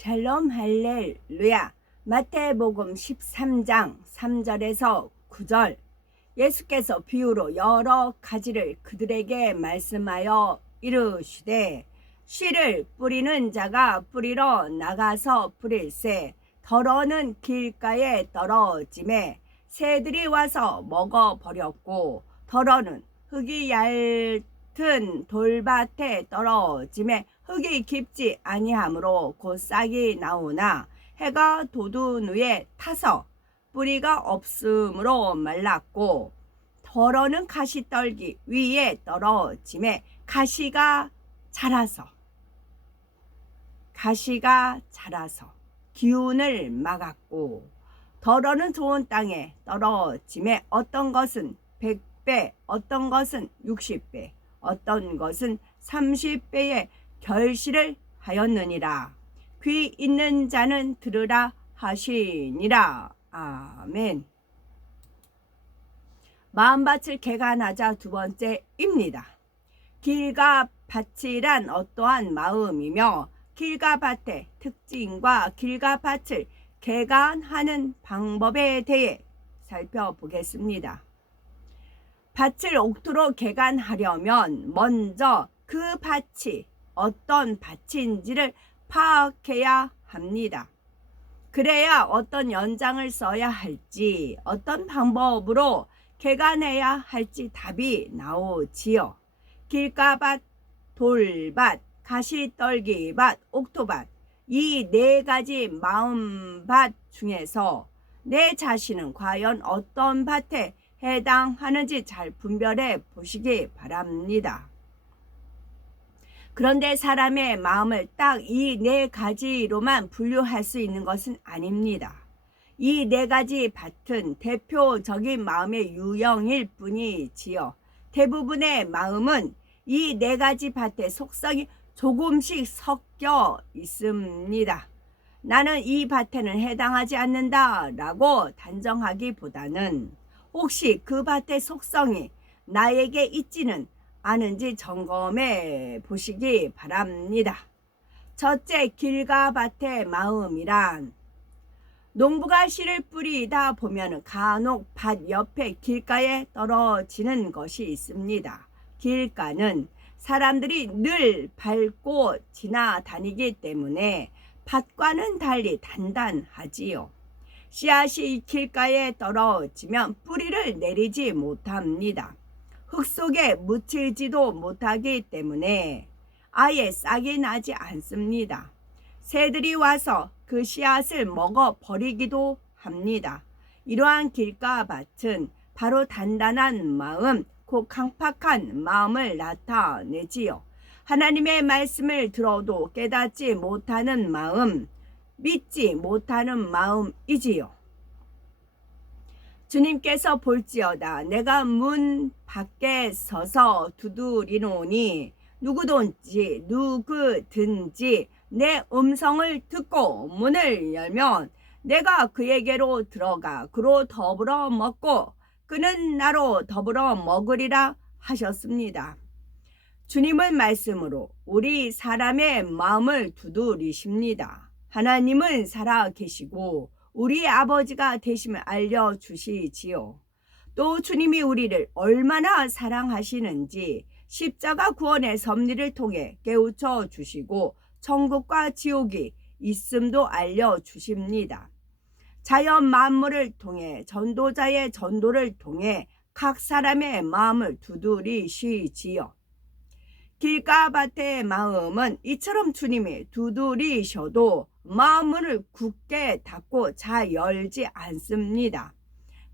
샬롬 할렐루야. 마태복음 13장 3절에서 9절. 예수께서 비유로 여러 가지를 그들에게 말씀하여 이르시되, 씨를 뿌리는 자가 뿌리러 나가서 뿌릴새 더러는 길가에 떨어지매 새들이 와서 먹어버렸고, 더러는 흙이 얇은 돌밭에 떨어지매 흙이 깊지 아니하므로 곧 싹이 나오나 해가 돋은 후에 타서 뿌리가 없으므로 말랐고, 더러는 가시떨기 위에 떨어지매 가시가 자라서 기운을 막았고, 더러는 좋은 땅에 떨어지매 어떤 것은 100배, 어떤 것은 60배, 어떤 것은 30배의 결실을 하였느니라. 귀 있는 자는 들으라 하시니라. 아멘. 마음밭을 개간하자 두 번째입니다. 길과 밭이란 어떠한 마음이며 길과 밭의 특징과 길과 밭을 개간하는 방법에 대해 살펴보겠습니다. 밭을 옥토로 개간하려면 먼저 그 밭이 어떤 밭인지를 파악해야 합니다. 그래야 어떤 연장을 써야 할지, 어떤 방법으로 개간해야 할지 답이 나오지요. 길가밭, 돌밭, 가시떨기밭, 옥토밭, 이 네 가지 마음밭 중에서 내 자신은 과연 어떤 밭에 해당하는지 잘 분별해 보시기 바랍니다. 그런데 사람의 마음을 딱 이 네 가지로만 분류할 수 있는 것은 아닙니다. 이 네 가지 밭은 대표적인 마음의 유형일 뿐이지요. 대부분의 마음은 이 네 가지 밭의 속성이 조금씩 섞여 있습니다. 나는 이 밭에는 해당하지 않는다 라고 단정하기보다는 혹시 그 밭의 속성이 나에게 있지는 않은지 점검해 보시기 바랍니다. 첫째, 길과 밭의 마음이란, 농부가 씨를 뿌리다 보면 간혹 밭 옆에 길가에 떨어지는 것이 있습니다. 길가는 사람들이 늘 밟고 지나다니기 때문에 밭과는 달리 단단하지요. 씨앗이 길가에 떨어지면 뿌리를 내리지 못합니다. 흙 속에 묻히지도 못하기 때문에 아예 싹이 나지 않습니다. 새들이 와서 그 씨앗을 먹어버리기도 합니다. 이러한 길가 밭은 바로 단단한 마음, 곧 강팍한 마음을 나타내지요. 하나님의 말씀을 들어도 깨닫지 못하는 마음, 믿지 못하는 마음이지요. 주님께서 볼지어다 내가 문 밖에 서서 두드리노니 누구든지 내 음성을 듣고 문을 열면 내가 그에게로 들어가 그로 더불어 먹고 그는 나로 더불어 먹으리라 하셨습니다. 주님은 말씀으로 우리 사람의 마음을 두드리십니다. 하나님은 살아 계시고 우리의 아버지가 되심을 알려주시지요. 또 주님이 우리를 얼마나 사랑하시는지 십자가 구원의 섭리를 통해 깨우쳐 주시고 천국과 지옥이 있음도 알려주십니다. 자연 만물을 통해 전도자의 전도를 통해 각 사람의 마음을 두드리시지요. 길가 밭의 마음은 이처럼 주님이 두드리셔도 마음문을 굳게 닫고 잘 열지 않습니다.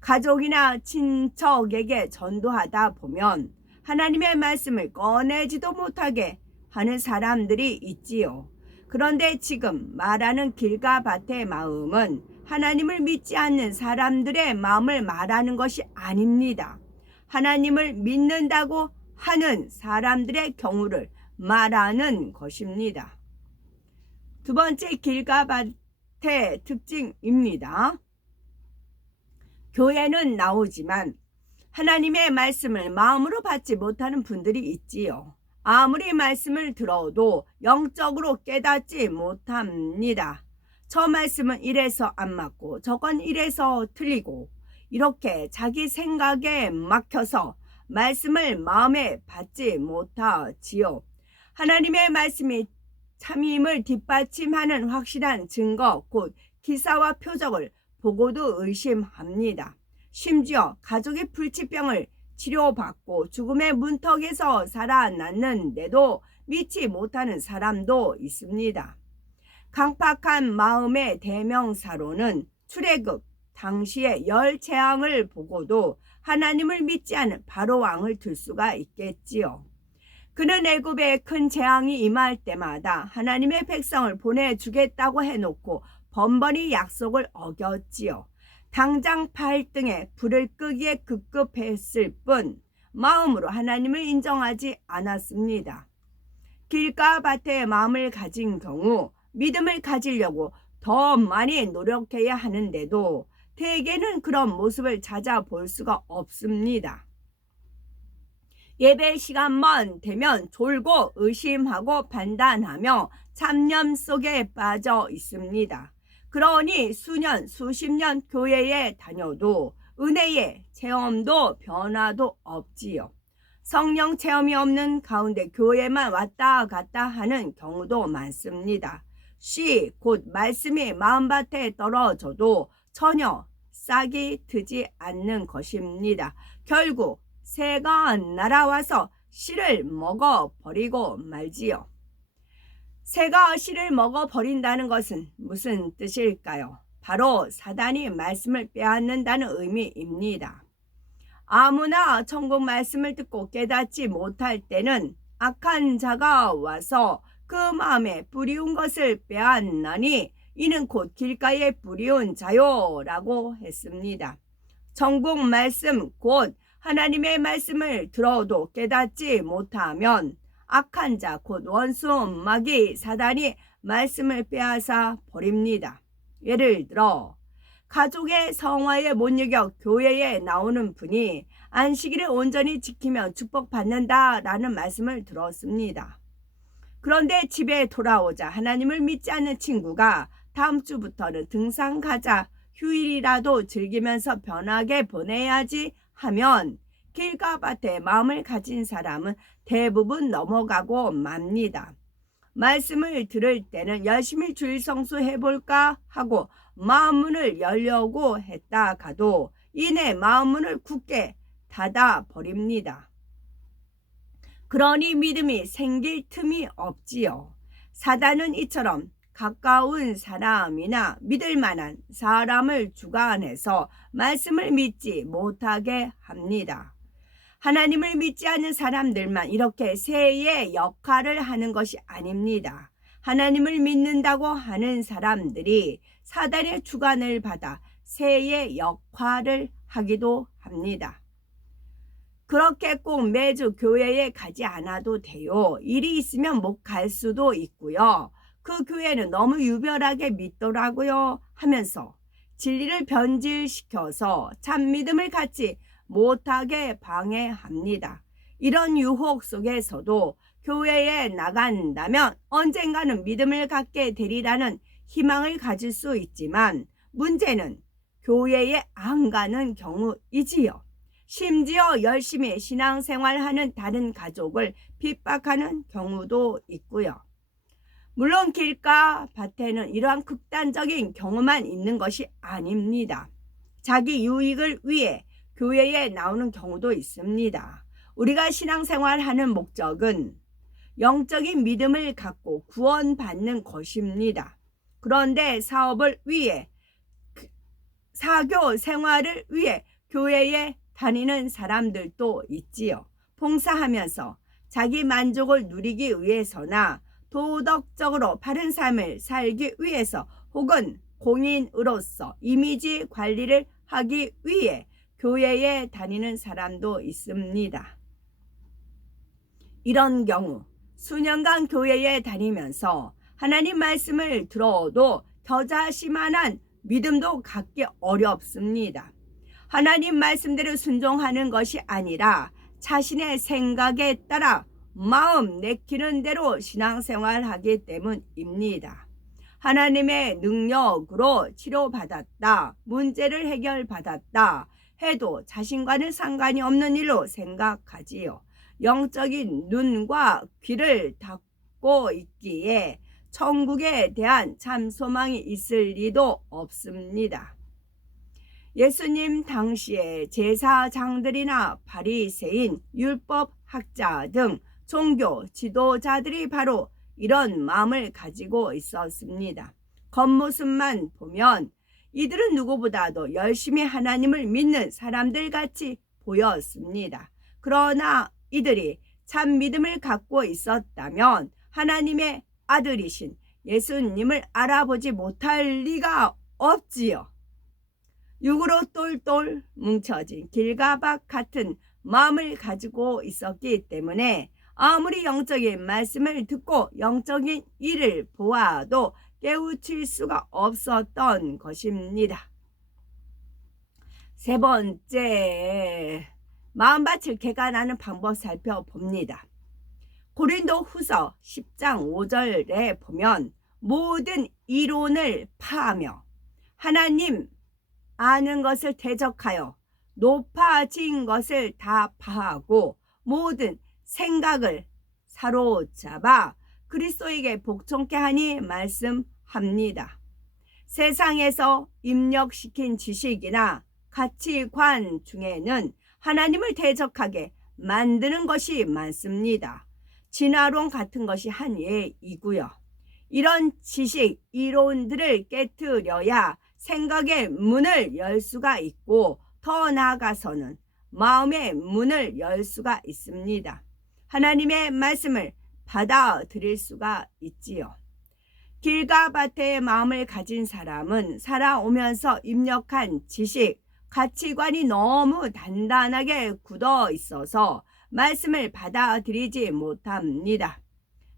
가족이나 친척에게 전도하다 보면 하나님의 말씀을 꺼내지도 못하게 하는 사람들이 있지요. 그런데 지금 말하는 길가 밭의 마음은 하나님을 믿지 않는 사람들의 마음을 말하는 것이 아닙니다. 하나님을 믿는다고 하는 사람들의 경우를 말하는 것입니다. 두 번째, 길가 밭의 특징입니다. 교회는 나오지만 하나님의 말씀을 마음으로 받지 못하는 분들이 있지요. 아무리 말씀을 들어도 영적으로 깨닫지 못합니다. 저 말씀은 이래서 안 맞고 저건 이래서 틀리고 이렇게 자기 생각에 막혀서 말씀을 마음에 받지 못하지요. 하나님의 말씀이 참임을 뒷받침하는 확실한 증거 곧 기사와 표적을 보고도 의심합니다. 심지어 가족이 불치병을 치료받고 죽음의 문턱에서 살아났는데도 믿지 못하는 사람도 있습니다. 강팍한 마음의 대명사로는 출애굽 당시의 열 재앙을 보고도 하나님을 믿지 않은 바로 왕을 들 수가 있겠지요. 그는 애굽에 큰 재앙이 임할 때마다 하나님의 백성을 보내주겠다고 해놓고 번번이 약속을 어겼지요. 당장 발등에 불을 끄기에 급급했을 뿐 마음으로 하나님을 인정하지 않았습니다. 길가 밭에 마음을 가진 경우 믿음을 가지려고 더 많이 노력해야 하는데도 대개는 그런 모습을 찾아볼 수가 없습니다. 예배 시간만 되면 졸고 의심하고 판단하며 잡념 속에 빠져 있습니다. 그러니 수년 수십 년 교회에 다녀도 은혜의 체험도 변화도 없지요. 성령 체험이 없는 가운데 교회만 왔다 갔다 하는 경우도 많습니다. 씨 곧 말씀이 마음밭에 떨어져도 전혀 싹이 트지 않는 것입니다. 결국 새가 날아와서 씨를 먹어버리고 말지요. 새가 씨를 먹어버린다는 것은 무슨 뜻일까요? 바로 사단이 말씀을 빼앗는다는 의미입니다. 아무나 천국 말씀을 듣고 깨닫지 못할 때는 악한 자가 와서 그 마음에 뿌리운 것을 빼앗나니 이는 곧 길가에 뿌리운 자요 라고 했습니다. 천국 말씀 곧 하나님의 말씀을 들어도 깨닫지 못하면 악한 자 곧 원수 마귀 사단이 말씀을 빼앗아 버립니다. 예를 들어 가족의 성화에 못 이겨 교회에 나오는 분이 안식일을 온전히 지키면 축복받는다라는 말씀을 들었습니다. 그런데 집에 돌아오자 하나님을 믿지 않는 친구가 다음 주부터는 등산 가자, 휴일이라도 즐기면서 편하게 보내야지 하면 길가 밭에 마음을 가진 사람은 대부분 넘어가고 맙니다. 말씀을 들을 때는 열심히 주일 성수해볼까 하고 마음문을 열려고 했다가도 이내 마음문을 굳게 닫아버립니다. 그러니 믿음이 생길 틈이 없지요. 사단은 이처럼 가까운 사람이나 믿을 만한 사람을 주관해서 말씀을 믿지 못하게 합니다. 하나님을 믿지 않는 사람들만 이렇게 새의 역할을 하는 것이 아닙니다. 하나님을 믿는다고 하는 사람들이 사단의 주관을 받아 새의 역할을 하기도 합니다. 그렇게 꼭 매주 교회에 가지 않아도 돼요. 일이 있으면 못 갈 수도 있고요. 그 교회는 너무 유별하게 믿더라고요 하면서 진리를 변질시켜서 참 믿음을 갖지 못하게 방해합니다. 이런 유혹 속에서도 교회에 나간다면 언젠가는 믿음을 갖게 되리라는 희망을 가질 수 있지만 문제는 교회에 안 가는 경우이지요. 심지어 열심히 신앙생활하는 다른 가족을 핍박하는 경우도 있고요. 물론 길가 밭에는 이러한 극단적인 경우만 있는 것이 아닙니다. 자기 유익을 위해 교회에 나오는 경우도 있습니다. 우리가 신앙생활하는 목적은 영적인 믿음을 갖고 구원받는 것입니다. 그런데 사업을 위해 사교 생활을 위해 교회에 다니는 사람들도 있지요. 봉사하면서 자기 만족을 누리기 위해서나 도덕적으로 바른 삶을 살기 위해서 혹은 공인으로서 이미지 관리를 하기 위해 교회에 다니는 사람도 있습니다. 이런 경우 수년간 교회에 다니면서 하나님 말씀을 들어도 겨자씨만한 믿음도 갖기 어렵습니다. 하나님 말씀대로 순종하는 것이 아니라 자신의 생각에 따라 마음 내키는 대로 신앙생활하기 때문입니다. 하나님의 능력으로 치료받았다, 문제를 해결받았다 해도 자신과는 상관이 없는 일로 생각하지요. 영적인 눈과 귀를 닫고 있기에 천국에 대한 참 소망이 있을 리도 없습니다. 예수님 당시에 제사장들이나 바리새인, 율법학자 등 종교 지도자들이 바로 이런 마음을 가지고 있었습니다. 겉모습만 보면 이들은 누구보다도 열심히 하나님을 믿는 사람들 같이 보였습니다. 그러나 이들이 참 믿음을 갖고 있었다면 하나님의 아들이신 예수님을 알아보지 못할 리가 없지요. 육으로 똘똘 뭉쳐진 길가박 같은 마음을 가지고 있었기 때문에 아무리 영적인 말씀을 듣고 영적인 일을 보아도 깨우칠 수가 없었던 것입니다. 세 번째, 마음밭을 개간하는 방법 살펴봅니다. 고린도 후서 10장 5절에 보면 모든 이론을 파하며 하나님 아는 것을 대적하여 높아진 것을 다 파하고 모든 생각을 사로잡아 그리스도에게 복종케 하니 말씀합니다. 세상에서 입력시킨 지식이나 가치관 중에는 하나님을 대적하게 만드는 것이 많습니다. 진화론 같은 것이 한 예이고요. 이런 지식, 이론들을 깨트려야 생각의 문을 열 수가 있고 더 나아가서는 마음의 문을 열 수가 있습니다. 하나님의 말씀을 받아들일 수가 있지요. 길과 밭의 마음을 가진 사람은 살아오면서 입력한 지식, 가치관이 너무 단단하게 굳어 있어서 말씀을 받아들이지 못합니다.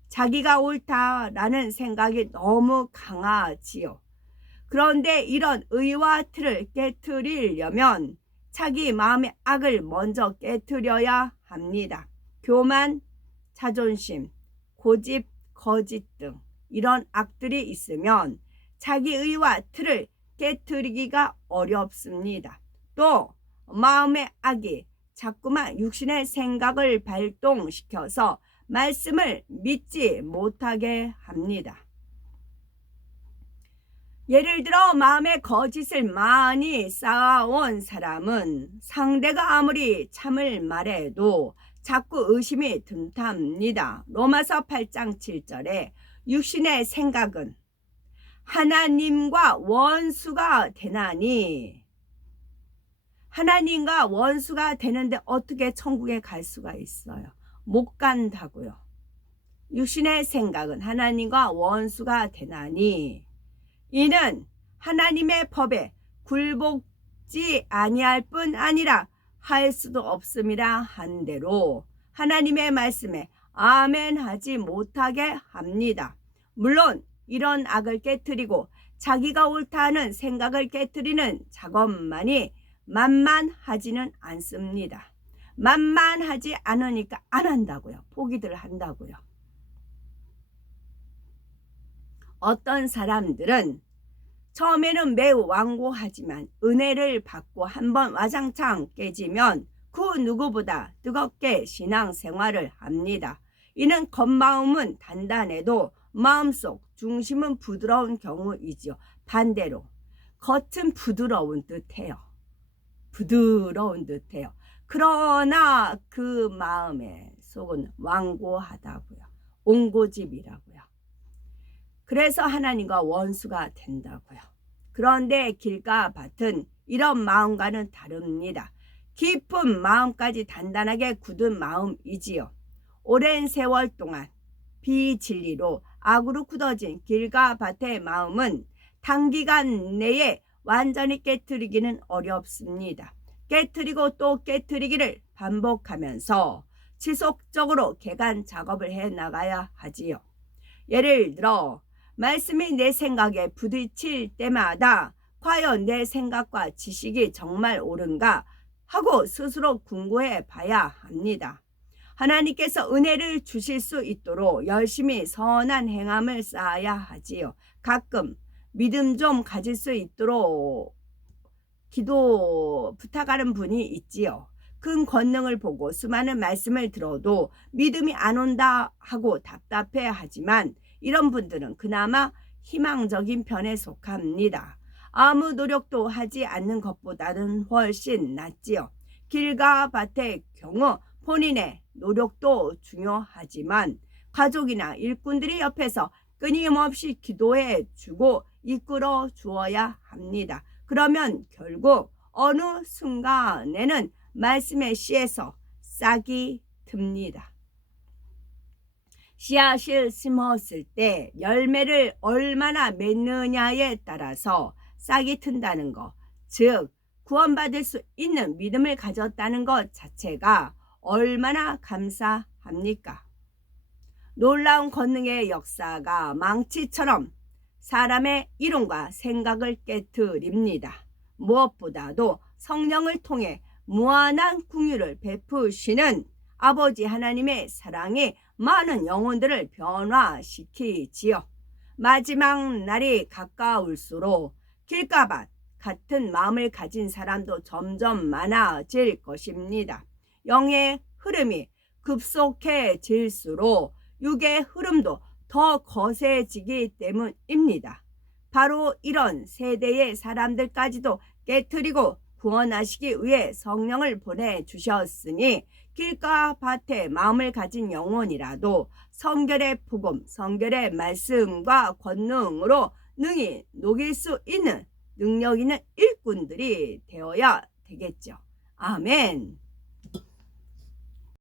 자기가 옳다라는 생각이 너무 강하지요. 그런데 이런 의와 틀을 깨트리려면 자기 마음의 악을 먼저 깨트려야 합니다. 교만, 자존심, 고집, 거짓 등 이런 악들이 있으면 자기 의와 틀을 깨트리기가 어렵습니다. 또 마음의 악이 자꾸만 육신의 생각을 발동시켜서 말씀을 믿지 못하게 합니다. 예를 들어 마음의 거짓을 많이 쌓아온 사람은 상대가 아무리 참을 말해도 자꾸 의심이 든답니다. 로마서 8장 7절에 육신의 생각은 하나님과 원수가 되나니, 하나님과 원수가 되는데 어떻게 천국에 갈 수가 있어요? 못 간다고요. 육신의 생각은 하나님과 원수가 되나니 이는 하나님의 법에 굴복지 아니할 뿐 아니라 할 수도 없음이라 한대로 하나님의 말씀에 아멘 하지 못하게 합니다. 물론 이런 악을 깨트리고 자기가 옳다는 생각을 깨트리는 작업만이 만만하지는 않습니다. 만만하지 않으니까 안 한다고요. 포기들 한다고요. 어떤 사람들은 처음에는 매우 완고하지만 은혜를 받고 한번 와장창 깨지면 그 누구보다 뜨겁게 신앙생활을 합니다. 이는 겉마음은 단단해도 마음속 중심은 부드러운 경우이지요. 반대로 겉은 부드러운 듯해요. 부드러운 듯해요. 그러나 그 마음의 속은 완고하다고요. 옹고집이라고요. 그래서 하나님과 원수가 된다고요. 그런데 길과 밭은 이런 마음과는 다릅니다. 깊은 마음까지 단단하게 굳은 마음이지요. 오랜 세월 동안 비진리로 악으로 굳어진 길과 밭의 마음은 단기간 내에 완전히 깨트리기는 어렵습니다. 깨트리고 또 깨트리기를 반복하면서 지속적으로 개간 작업을 해나가야 하지요. 예를 들어 말씀이 내 생각에 부딪힐 때마다 과연 내 생각과 지식이 정말 옳은가 하고 스스로 궁고해 봐야 합니다. 하나님께서 은혜를 주실 수 있도록 열심히 선한 행함을 쌓아야 하지요. 가끔 믿음 좀 가질 수 있도록 기도 부탁하는 분이 있지요. 큰 권능을 보고 수많은 말씀을 들어도 믿음이 안 온다 하고 답답해 하지만 이런 분들은 그나마 희망적인 편에 속합니다. 아무 노력도 하지 않는 것보다는 훨씬 낫지요. 길과 밭의 경우 본인의 노력도 중요하지만 가족이나 일꾼들이 옆에서 끊임없이 기도해 주고 이끌어 주어야 합니다. 그러면 결국 어느 순간에는 말씀의 씨에서 싹이 듭니다. 씨앗을 심었을 때 열매를 얼마나 맺느냐에 따라서 싹이 튼다는 것, 즉 구원받을 수 있는 믿음을 가졌다는 것 자체가 얼마나 감사합니까? 놀라운 권능의 역사가 망치처럼 사람의 이론과 생각을 깨트립니다. 무엇보다도 성령을 통해 무한한 긍휼을 베푸시는 아버지 하나님의 사랑이 많은 영혼들을 변화시키지요. 마지막 날이 가까울수록 길가밭 같은 마음을 가진 사람도 점점 많아질 것입니다. 영의 흐름이 급속해질수록 육의 흐름도 더 거세지기 때문입니다. 바로 이런 세대의 사람들까지도 깨트리고 구원하시기 위해 성령을 보내주셨으니 길과 밭에 마음을 가진 영혼이라도 성결의 복음, 성결의 말씀과 권능으로 능히 녹일 수 있는 능력 있는 일꾼들이 되어야 되겠죠. 아멘.